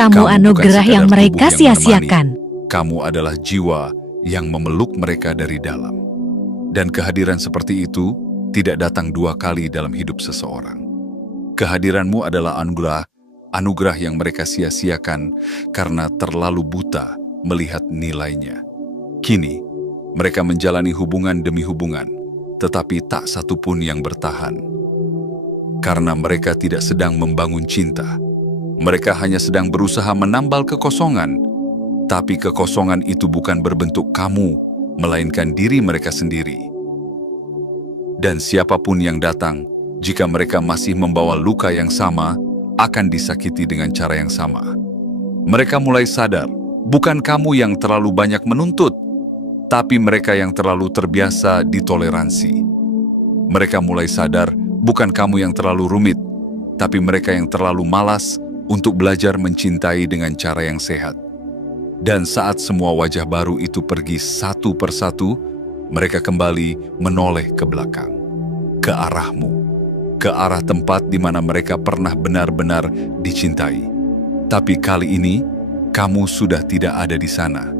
Kamu bukan anugerah sekadar yang tubuh mereka yang menemani. sia-siakan. Kamu adalah jiwa yang memeluk mereka dari dalam. Dan kehadiran seperti itu tidak datang 2 kali dalam hidup seseorang. Kehadiranmu adalah anugerah yang mereka sia-siakan karena terlalu buta melihat nilainya. Kini, mereka menjalani hubungan demi hubungan, tetapi tak satu pun yang bertahan. Karena mereka tidak sedang membangun cinta. Mereka hanya sedang berusaha menambal kekosongan. Tapi kekosongan itu bukan berbentuk kamu, melainkan diri mereka sendiri. Dan siapapun yang datang, jika mereka masih membawa luka yang sama, akan disakiti dengan cara yang sama. Mereka mulai sadar, bukan kamu yang terlalu banyak menuntut, tapi mereka yang terlalu terbiasa ditoleransi. Mereka mulai sadar, bukan kamu yang terlalu rumit, tapi mereka yang terlalu malas untuk belajar mencintai dengan cara yang sehat. Dan saat semua wajah baru itu pergi satu persatu, mereka kembali menoleh ke belakang, ke arahmu, ke arah tempat di mana mereka pernah benar-benar dicintai. Tapi kali ini, kamu sudah tidak ada di sana.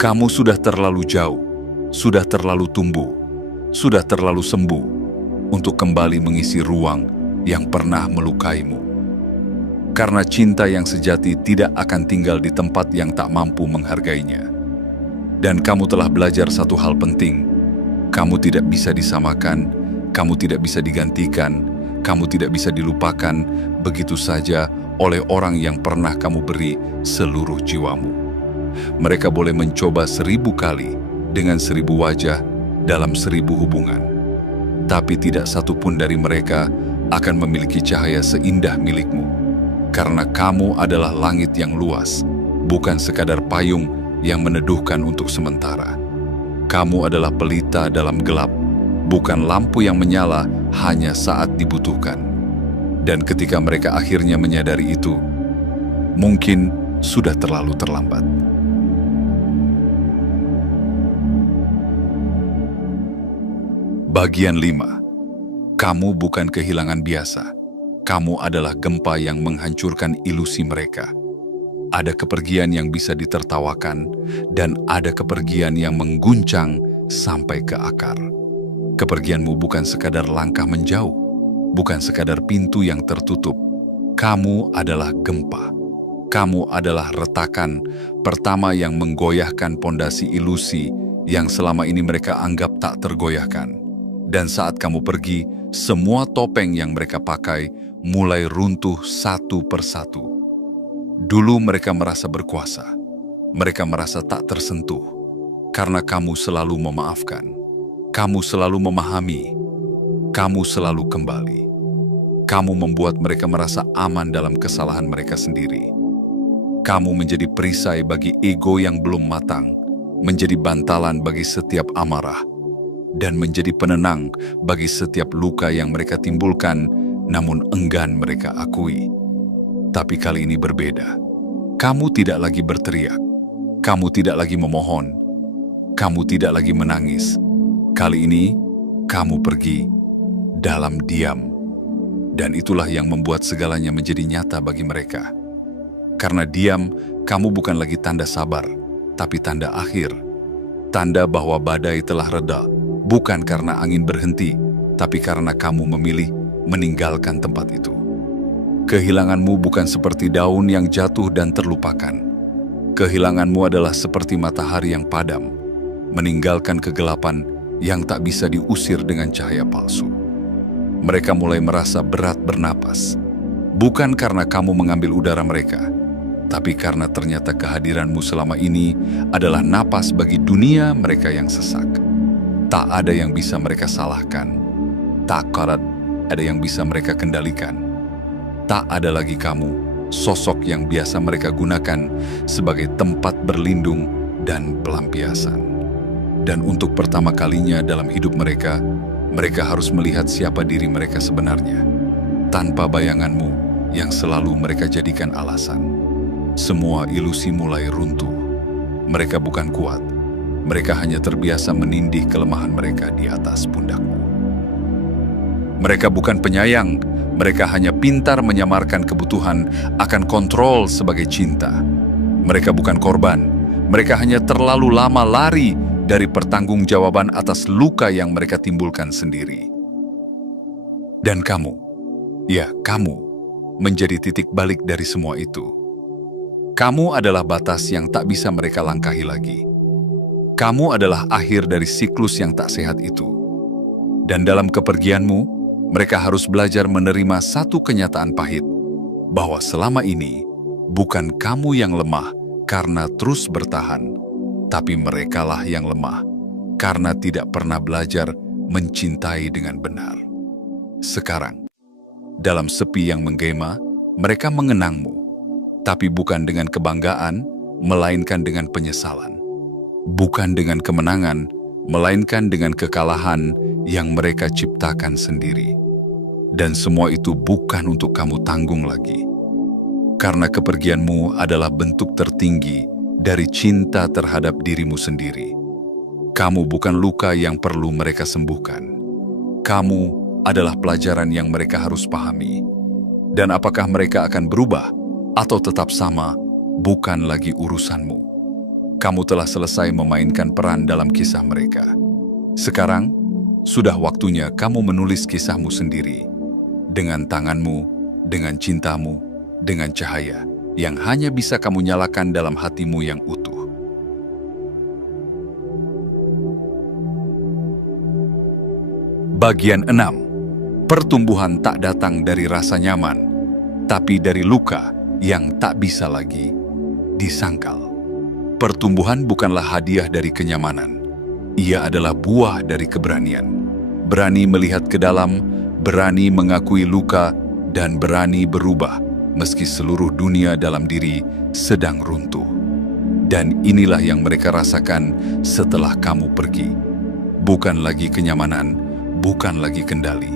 Kamu sudah terlalu jauh, sudah terlalu tumbuh, sudah terlalu sembuh untuk kembali mengisi ruang yang pernah melukaimu. Karena cinta yang sejati tidak akan tinggal di tempat yang tak mampu menghargainya. Dan kamu telah belajar satu hal penting. Kamu tidak bisa disamakan, kamu tidak bisa digantikan, kamu tidak bisa dilupakan begitu saja oleh orang yang pernah kamu beri seluruh jiwamu. Mereka boleh mencoba 1000 kali dengan 1000 wajah dalam 1000 hubungan. Tapi tidak satu pun dari mereka akan memiliki cahaya seindah milikmu. Karena kamu adalah langit yang luas, bukan sekadar payung yang meneduhkan untuk sementara. Kamu adalah pelita dalam gelap, bukan lampu yang menyala hanya saat dibutuhkan. Dan ketika mereka akhirnya menyadari itu, mungkin sudah terlalu terlambat. Bagian 5. Kamu bukan kehilangan biasa. Kamu adalah gempa yang menghancurkan ilusi mereka. Ada kepergian yang bisa ditertawakan, dan ada kepergian yang mengguncang sampai ke akar. Kepergianmu bukan sekadar langkah menjauh, bukan sekadar pintu yang tertutup. Kamu adalah gempa. Kamu adalah retakan pertama yang menggoyahkan pondasi ilusi yang selama ini mereka anggap tak tergoyahkan. Dan saat kamu pergi, semua topeng yang mereka pakai mulai runtuh satu persatu. Dulu mereka merasa berkuasa. Mereka merasa tak tersentuh. Karena kamu selalu memaafkan. Kamu selalu memahami. Kamu selalu kembali. Kamu membuat mereka merasa aman dalam kesalahan mereka sendiri. Kamu menjadi perisai bagi ego yang belum matang, menjadi bantalan bagi setiap amarah, dan menjadi penenang bagi setiap luka yang mereka timbulkan namun enggan mereka akui. Tapi kali ini berbeda. Kamu tidak lagi berteriak. Kamu tidak lagi memohon. Kamu tidak lagi menangis. Kali ini, kamu pergi dalam diam. Dan itulah yang membuat segalanya menjadi nyata bagi mereka. Karena diam, kamu bukan lagi tanda sabar, tapi tanda akhir. Tanda bahwa badai telah reda, bukan karena angin berhenti, tapi karena kamu memilih meninggalkan tempat itu. Kehilanganmu bukan seperti daun yang jatuh dan terlupakan. Kehilanganmu adalah seperti matahari yang padam, meninggalkan kegelapan yang tak bisa diusir dengan cahaya palsu. Mereka mulai merasa berat bernapas, bukan karena kamu mengambil udara mereka, tapi karena ternyata kehadiranmu selama ini adalah napas bagi dunia mereka yang sesak. Tak ada yang bisa mereka salahkan, tak ada yang bisa mereka kendalikan. Tak ada lagi kamu, sosok yang biasa mereka gunakan sebagai tempat berlindung dan pelampiasan. Dan untuk pertama kalinya dalam hidup mereka, mereka harus melihat siapa diri mereka sebenarnya, tanpa bayanganmu yang selalu mereka jadikan alasan. Semua ilusi mulai runtuh. Mereka bukan kuat, mereka hanya terbiasa menindih kelemahan mereka di atas pundakmu. Mereka bukan penyayang, mereka hanya pintar menyamarkan kebutuhan akan kontrol sebagai cinta. Mereka bukan korban, mereka hanya terlalu lama lari dari pertanggungjawaban atas luka yang mereka timbulkan sendiri. Dan kamu, ya kamu, menjadi titik balik dari semua itu. Kamu adalah batas yang tak bisa mereka langkahi lagi. Kamu adalah akhir dari siklus yang tak sehat itu. Dan dalam kepergianmu, mereka harus belajar menerima satu kenyataan pahit, bahwa selama ini bukan kamu yang lemah karena terus bertahan, tapi merekalah yang lemah karena tidak pernah belajar mencintai dengan benar. Sekarang, dalam sepi yang menggema, mereka mengenangmu, tapi bukan dengan kebanggaan, melainkan dengan penyesalan. Bukan dengan kemenangan, melainkan dengan kekalahan yang mereka ciptakan sendiri. Dan semua itu bukan untuk kamu tanggung lagi. Karena kepergianmu adalah bentuk tertinggi dari cinta terhadap dirimu sendiri. Kamu bukan luka yang perlu mereka sembuhkan. Kamu adalah pelajaran yang mereka harus pahami. Dan apakah mereka akan berubah atau tetap sama, bukan lagi urusanmu. Kamu telah selesai memainkan peran dalam kisah mereka. Sekarang, sudah waktunya kamu menulis kisahmu sendiri. Dengan tanganmu, dengan cintamu, dengan cahaya yang hanya bisa kamu nyalakan dalam hatimu yang utuh. Bagian 6. Pertumbuhan tak datang dari rasa nyaman, tapi dari luka yang tak bisa lagi disangkal. Pertumbuhan bukanlah hadiah dari kenyamanan. Ia adalah buah dari keberanian. Berani melihat ke dalam, berani mengakui luka, dan berani berubah meski seluruh dunia dalam diri sedang runtuh. Dan inilah yang mereka rasakan setelah kamu pergi. Bukan lagi kenyamanan, bukan lagi kendali.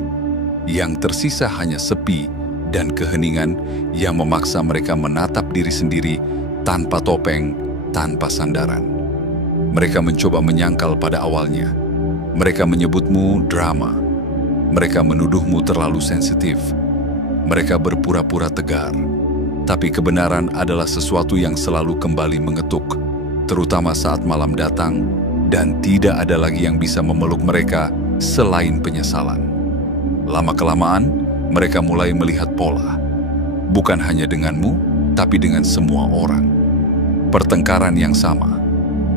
Yang tersisa hanya sepi dan keheningan yang memaksa mereka menatap diri sendiri tanpa topeng, tanpa sandaran. Mereka mencoba menyangkal pada awalnya. Mereka menyebutmu drama. Mereka menuduhmu terlalu sensitif. Mereka berpura-pura tegar. Tapi kebenaran adalah sesuatu yang selalu kembali mengetuk, terutama saat malam datang, dan tidak ada lagi yang bisa memeluk mereka selain penyesalan. Lama-kelamaan, mereka mulai melihat pola. Bukan hanya denganmu, tapi dengan semua orang. Pertengkaran yang sama,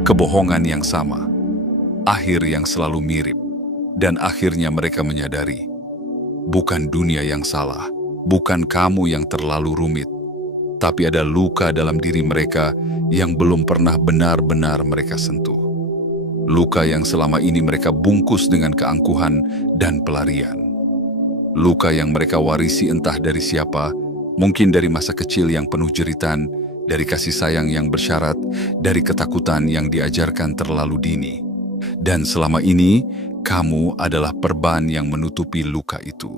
kebohongan yang sama, akhir yang selalu mirip. Dan akhirnya mereka menyadari, bukan dunia yang salah, bukan kamu yang terlalu rumit, tapi ada luka dalam diri mereka yang belum pernah benar-benar mereka sentuh. Luka yang selama ini mereka bungkus dengan keangkuhan dan pelarian. Luka yang mereka warisi entah dari siapa, mungkin dari masa kecil yang penuh jeritan, dari kasih sayang yang bersyarat, dari ketakutan yang diajarkan terlalu dini. Dan selama ini, kamu adalah perban yang menutupi luka itu.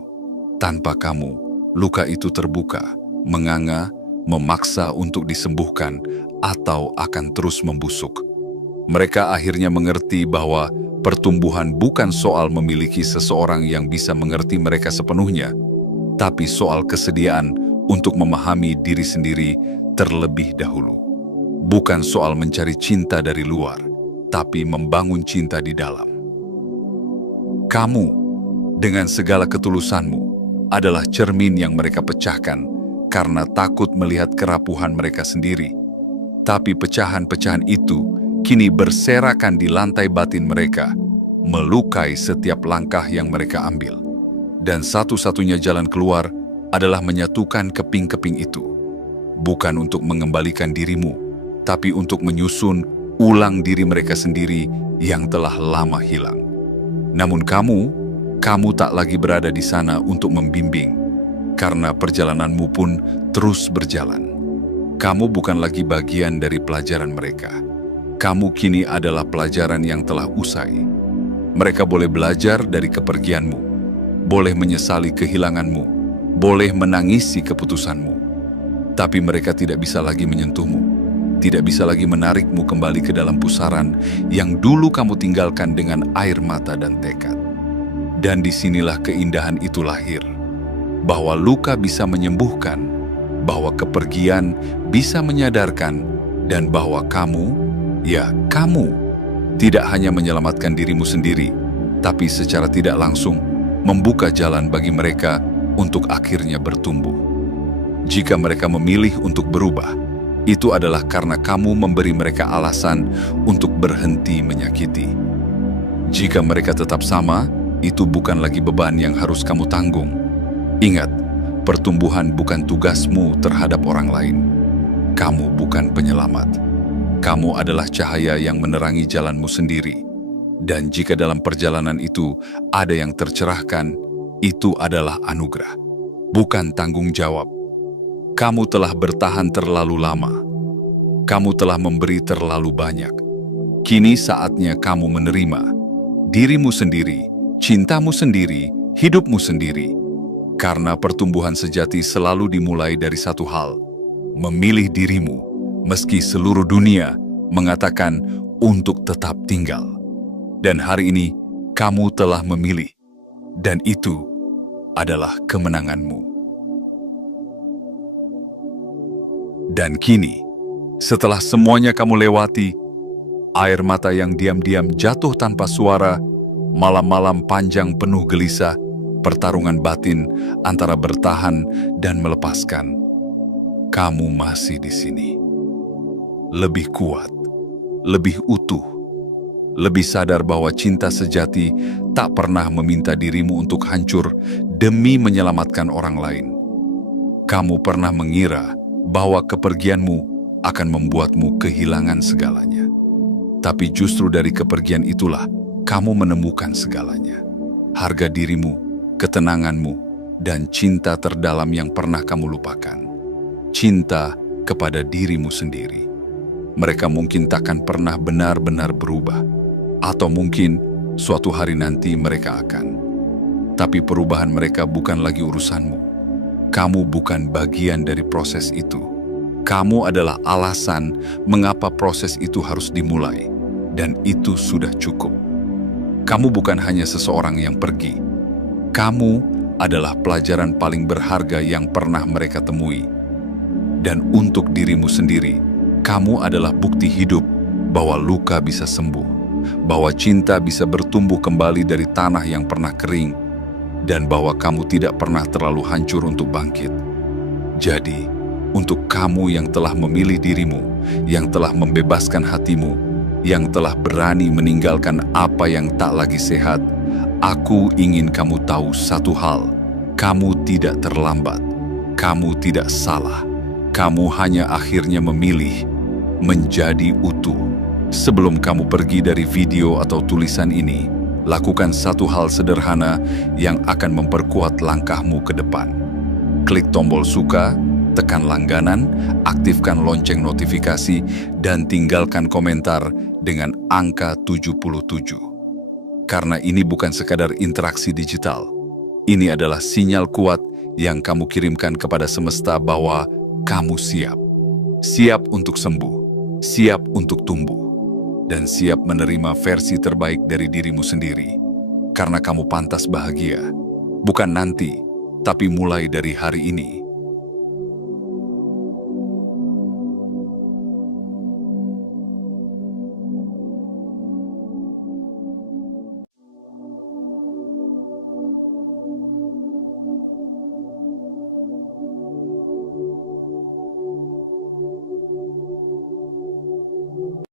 Tanpa kamu, luka itu terbuka, menganga, memaksa untuk disembuhkan, atau akan terus membusuk. Mereka akhirnya mengerti bahwa pertumbuhan bukan soal memiliki seseorang yang bisa mengerti mereka sepenuhnya, tapi soal kesediaan untuk memahami diri sendiri terlebih dahulu. Bukan soal mencari cinta dari luar, tapi membangun cinta di dalam. Kamu, dengan segala ketulusanmu, adalah cermin yang mereka pecahkan karena takut melihat kerapuhan mereka sendiri. Tapi pecahan-pecahan itu kini berserakan di lantai batin mereka, melukai setiap langkah yang mereka ambil. Dan satu-satunya jalan keluar adalah menyatukan keping-keping itu. Bukan untuk mengembalikan dirimu, tapi untuk menyusun ulang diri mereka sendiri yang telah lama hilang. Namun kamu tak lagi berada di sana untuk membimbing, karena perjalananmu pun terus berjalan. Kamu bukan lagi bagian dari pelajaran mereka. Kamu kini adalah pelajaran yang telah usai. Mereka boleh belajar dari kepergianmu, boleh menyesali kehilanganmu, boleh menangisi keputusanmu. Tapi mereka tidak bisa lagi menyentuhmu, tidak bisa lagi menarikmu kembali ke dalam pusaran yang dulu kamu tinggalkan dengan air mata dan tekad. Dan disinilah keindahan itu lahir. Bahwa luka bisa menyembuhkan, bahwa kepergian bisa menyadarkan, dan bahwa kamu, ya kamu, tidak hanya menyelamatkan dirimu sendiri, tapi secara tidak langsung membuka jalan bagi mereka untuk akhirnya bertumbuh. Jika mereka memilih untuk berubah, itu adalah karena kamu memberi mereka alasan untuk berhenti menyakiti. Jika mereka tetap sama, itu bukan lagi beban yang harus kamu tanggung. Ingat, pertumbuhan bukan tugasmu terhadap orang lain. Kamu bukan penyelamat. Kamu adalah cahaya yang menerangi jalanmu sendiri. Dan jika dalam perjalanan itu ada yang tercerahkan, itu adalah anugerah, bukan tanggung jawab. Kamu telah bertahan terlalu lama. Kamu telah memberi terlalu banyak. Kini saatnya kamu menerima dirimu sendiri, cintamu sendiri, hidupmu sendiri. Karena pertumbuhan sejati selalu dimulai dari satu hal, memilih dirimu, meski seluruh dunia mengatakan untuk tetap tinggal. Dan hari ini, kamu telah memilih, dan itu adalah kemenanganmu. Dan kini, setelah semuanya kamu lewati, air mata yang diam-diam jatuh tanpa suara, malam-malam panjang penuh gelisah, pertarungan batin antara bertahan dan melepaskan. Kamu masih di sini. Lebih kuat, lebih utuh, lebih sadar bahwa cinta sejati tak pernah meminta dirimu untuk hancur demi menyelamatkan orang lain. Kamu pernah mengira bahwa kepergianmu akan membuatmu kehilangan segalanya. Tapi justru dari kepergian itulah kamu menemukan segalanya. Harga dirimu, ketenanganmu, dan cinta terdalam yang pernah kamu lupakan. Cinta kepada dirimu sendiri. Mereka mungkin takkan pernah benar-benar berubah. Atau mungkin suatu hari nanti mereka akan. Tapi perubahan mereka bukan lagi urusanmu. Kamu bukan bagian dari proses itu. Kamu adalah alasan mengapa proses itu harus dimulai. Dan itu sudah cukup. Kamu bukan hanya seseorang yang pergi. Kamu adalah pelajaran paling berharga yang pernah mereka temui. Dan untuk dirimu sendiri, kamu adalah bukti hidup bahwa luka bisa sembuh, bahwa cinta bisa bertumbuh kembali dari tanah yang pernah kering, dan bahwa kamu tidak pernah terlalu hancur untuk bangkit. Jadi, untuk kamu yang telah memilih dirimu, yang telah membebaskan hatimu, yang telah berani meninggalkan apa yang tak lagi sehat, aku ingin kamu tahu satu hal. Kamu tidak terlambat. Kamu tidak salah. Kamu hanya akhirnya memilih menjadi utuh. Sebelum kamu pergi dari video atau tulisan ini, lakukan satu hal sederhana yang akan memperkuat langkahmu ke depan. Klik tombol suka, tekan langganan, aktifkan lonceng notifikasi, dan tinggalkan komentar dengan angka 77. Karena ini bukan sekadar interaksi digital. Ini adalah sinyal kuat yang kamu kirimkan kepada semesta bahwa kamu siap. Siap untuk sembuh, siap untuk tumbuh, dan siap menerima versi terbaik dari dirimu sendiri. Karena kamu pantas bahagia. Bukan nanti, tapi mulai dari hari ini.